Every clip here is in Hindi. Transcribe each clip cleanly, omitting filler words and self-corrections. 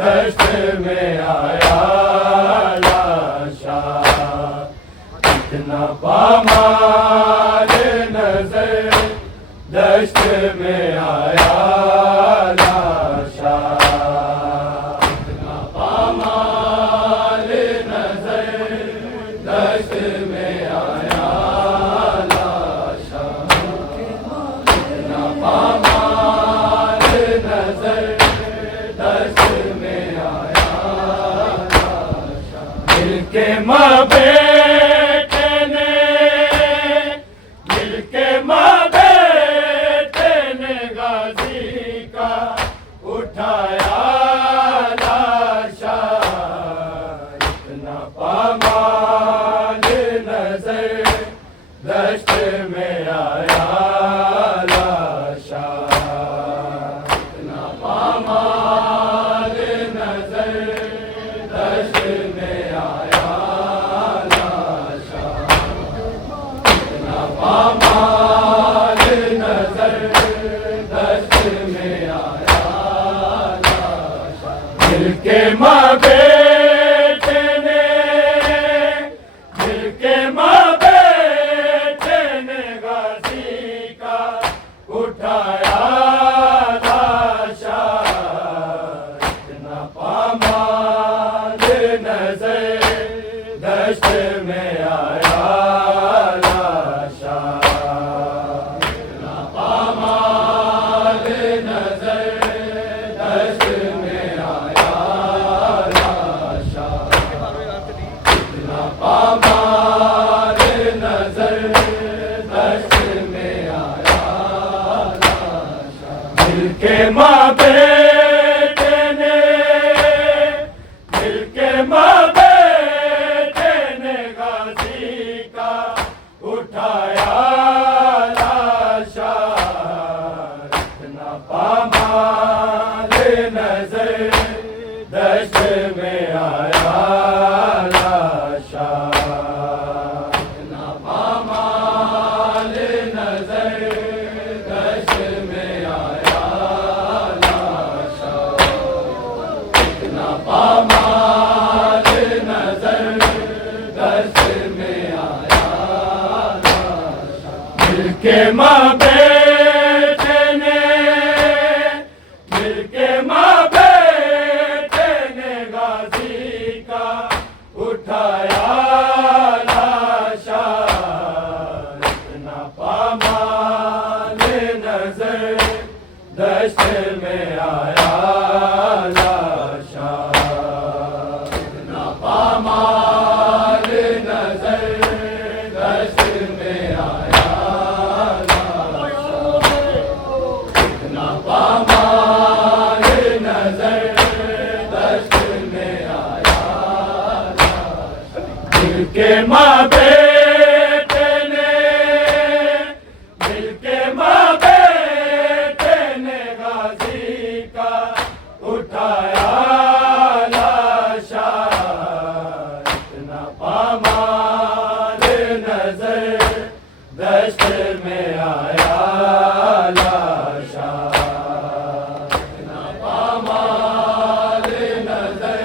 दश्त में आया लाशा, इतना पामाल नजर दश्त में आया लाशा, इतना पामाल नजर दश्त में आया लाशा, इतना पामाल नजर दश्त में आया लाशा, दिल के माँ बेटे ने, दिल के माँ बेटे ने गाजी का उठाया लाशा, इतना पामाल नजर दश्त में आया लाशा, इतना पामाल नजर दश्त में आया लाशा, इतना पामाल नजर दश्त में आया लाशा, दिल के माँ बेटे ने, दिल के माँ बेटे ने गाजी का उठाया लाशा, इतना पामाल नजर दश्त में आया लाशा, इतना पामाल नजर दश्त में आया लाशा, इतना पामाल नजर दश्त में आया लाशा, दिल के माँ बेटे ने, दिल के माँ बेटे ने गाजी का उठाया लाशा, इतना पामाल नजर दश्त में आया लाशा, इतना पामाल नजर दश्त में आया लाशा, इतना पामाल नजर दश्त में आया लाशा, दिल के माँ बेटे ने, दिल के माँ बेटे ने गाजी का उठाया लाशा, इतना पामाल नजर दश्त में आया लाशा, इतना पामाल नजर दश्त में आया लाशा, इतना पामाल नजर दश्त में आया लाशा, दिल के माँ बेटे ने, दिल के माँ बेटे ने गाजी का उठाया लाशा, इतना पामाल नजर दश्त में आया लाशा, इतना पामाल नजर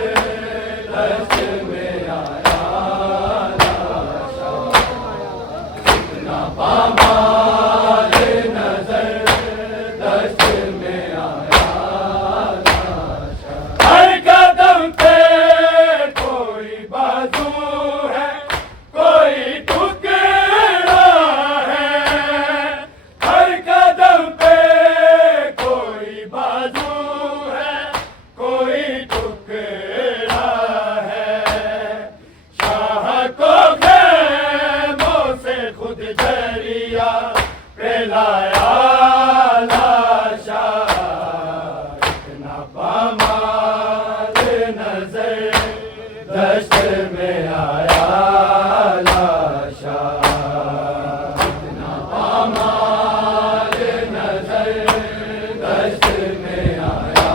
दश्त में आया लाशा, इतना पामाल नजर दश्त में आया लाशा, हर कदम पे कोई बाजू है, कोई टुकड़ा है, हर कदम पे कोई बाजू है, कोई टुकड़ा है, शाह को खेमों से खुद जरिया पे लाया लाशा, इतना पामाल नजर दश्त में आया लाशा, इतना पामाल नजर दश्त में आया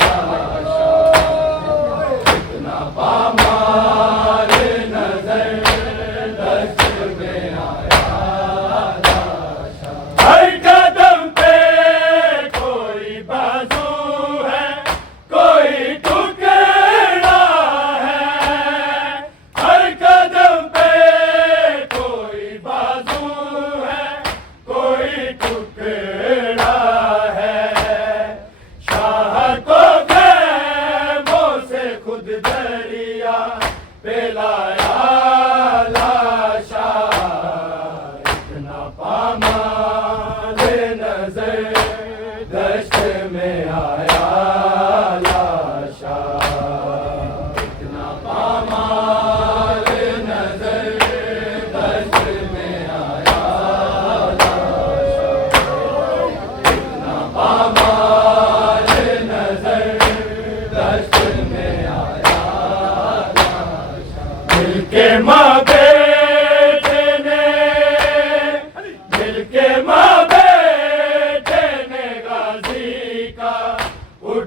लाशा, इतना पामाल नजर दश्त में आया लाशा, हर कदम पे कोई बाजू है,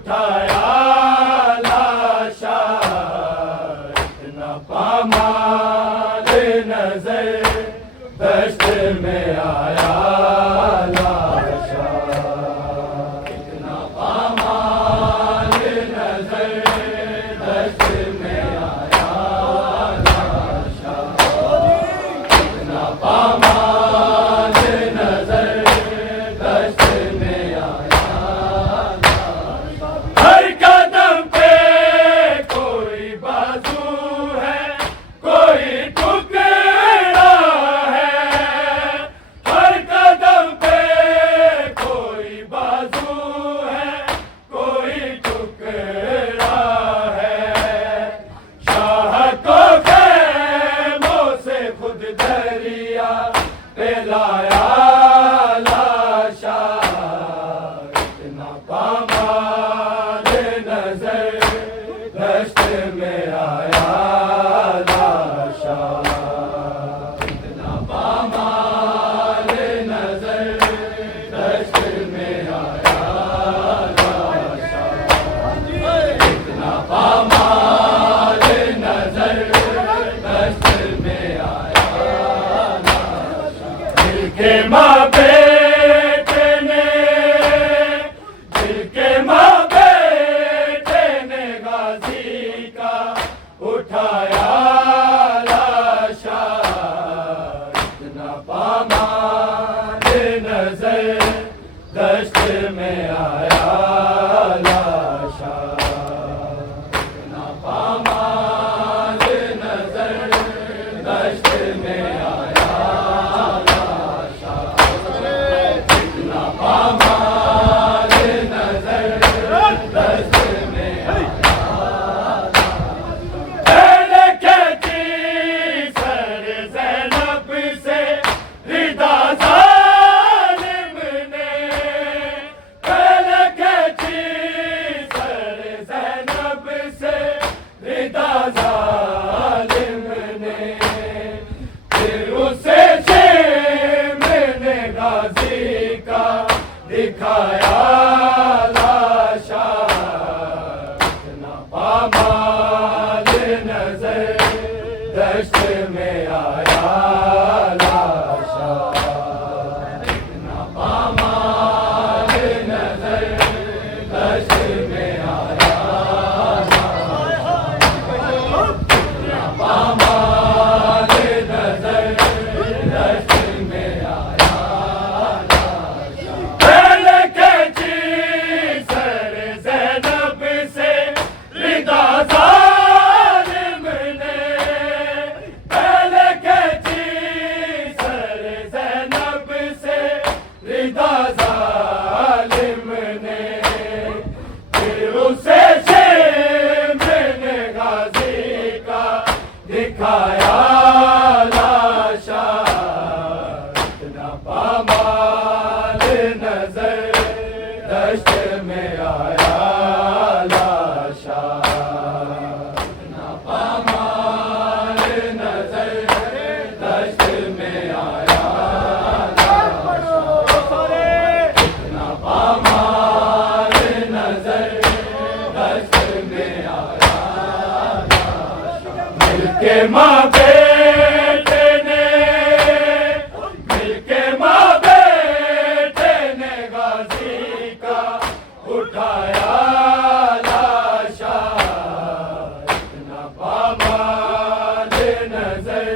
उठाया लाशा, इतना पामाल नजर दश्त में आया लाशा, इतना पामाल नजर दश्त में आया लाशा, इतना पामाल नजर दश्त में आया लाशा। हर कदम पे कोई बाजू है, कोई टुकड़ा है, हर कदम पे कोई बाजू है, कोई टुकड़ा है। शाह को खेमों से खुद दरिया पे लाया लाशा, इतना पामाल नजर दश्त में आया लाशा, इतना पामाल नजर दश्त में आया लाशा, इतना पामाल नजर दश्त में आया लाशा। दिल के माँ बेटे ने, दिल के माँ बेटे ने गाजी का उठाया लाशा, इतना पामाल नजर दश्त में आया लाशा, इतना पामाल नजर दश्त में आया लाशा, इतना पामाल नजर दश्त में आया लाशा। पहले कहती सर ज़ैनब से रिदा ज़ालिम ने, पहले कहती सर ज़ैनब से रिदा ज़ालिम ने, फिर उसे शेमने गाजी का दिखाया लाशा, इतना पामाल नजर दश्त में आया लाशा, इतना पामाल नजर दश्त में आया लाशा, इतना पामाल नजर दश्त में आया लाशा। पहले कहती सर ज़ैनब से रिदा ज़ालिम ने, पहले कहती सर ज़ैनब से रिदा ज़ालिम ने, फिर उसे शेमने गाजी का दिखाया लाशा, इतना पामाल नजर दश्त में आया लाशा, इतना पामाल नजर दश्त में आया लाशा, इतना पामाल नजर दश्त में आया लाशा। मिल के माँ बेटे ने, मिल के माँ बेटे ने गाजी का उठाया लाशा, इतना पामाल नजर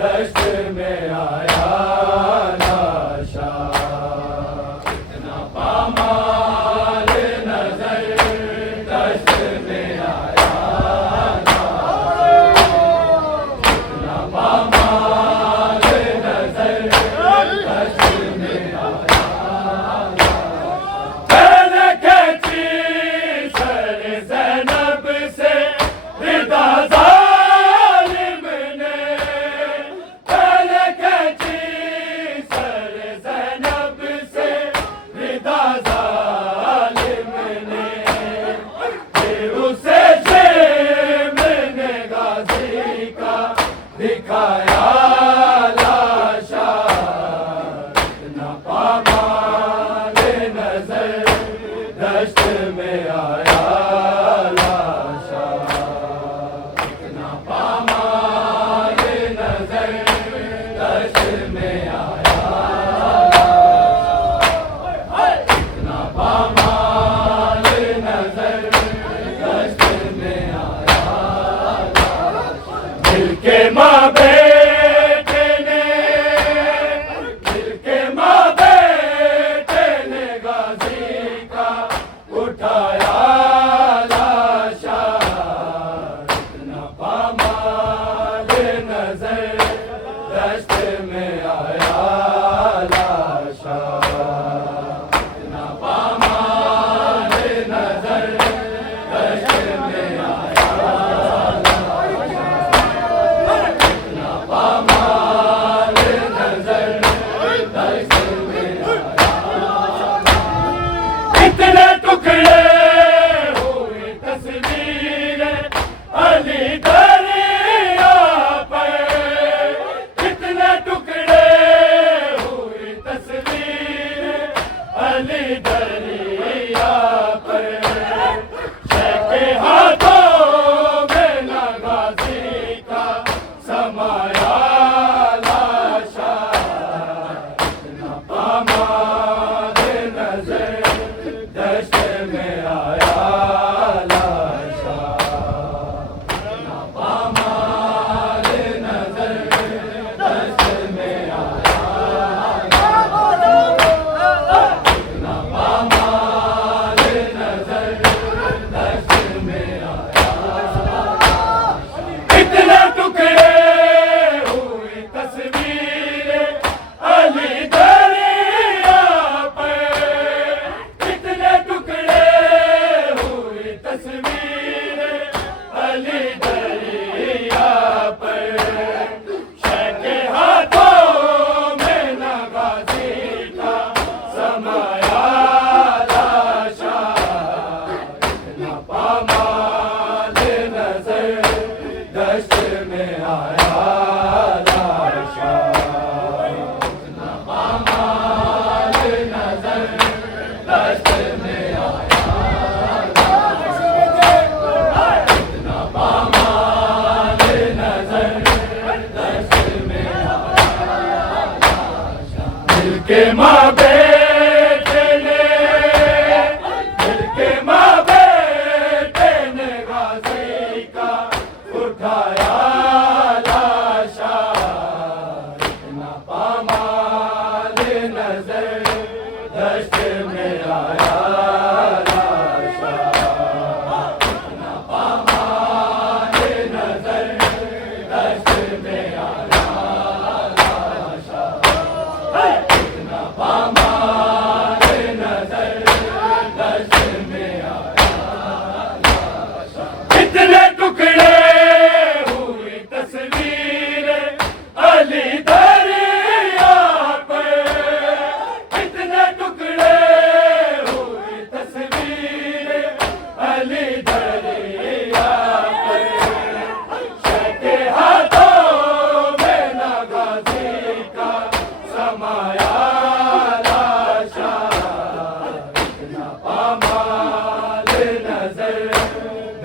दश्त में आया लाशा, इतना पामाल नजर दश्त में आया लाशा।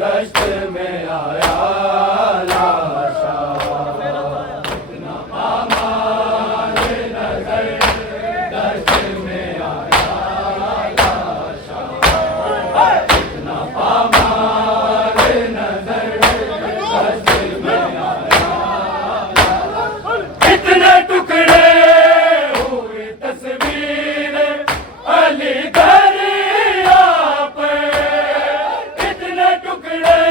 दश्त में आया लाशा, इतना पामाल नजर दश्त में आया लाशा, इतना पामाल नजर दश्त में आया लाशा। इतने टुकड़े हुई तस्वीर अली दरिया पे, इतने टुकड़े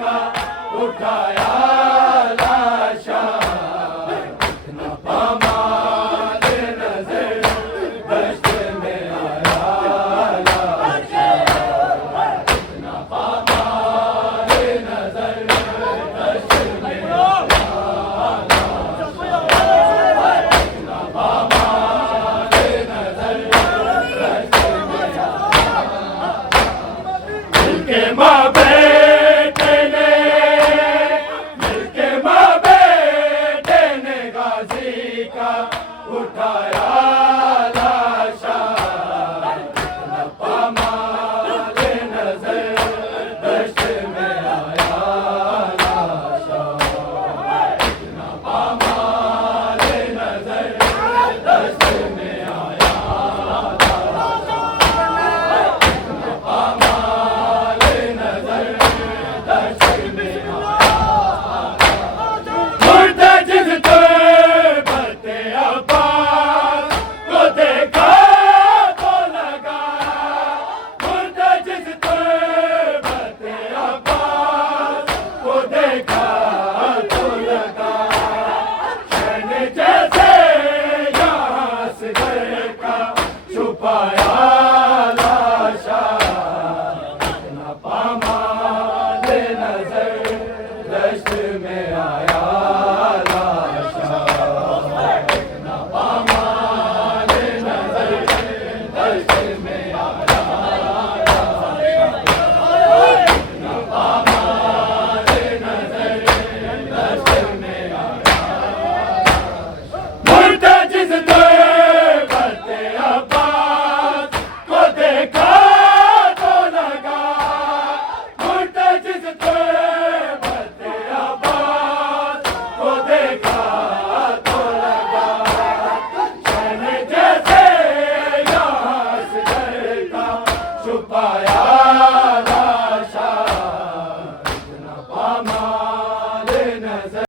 का उठाया लाशा, कितना पामाल नजर दश्त में आया लाशा, कितना पामाल नजर दश्त में आया लाशा, कितना पामाल नजर दश्त में आया। मिलके माँ बेटे ने, मिलके माँ बेटे ने गाजी का उठाया लाशा, कितना पामाल नजर दश्त में आया लाशा, कितना पामाल नजर दश्त में आया लाशा, कितना पामाल नजर दश्त में आया। मुर्दा जिस तुर्बत अब्बास को देखा तो लगा, मुर्दा जिस तुर्बत अब्बास को देखा तो लगा, शहन जैसे यहाँ से घर का छुपाया लाशा, कितना पामाल नजर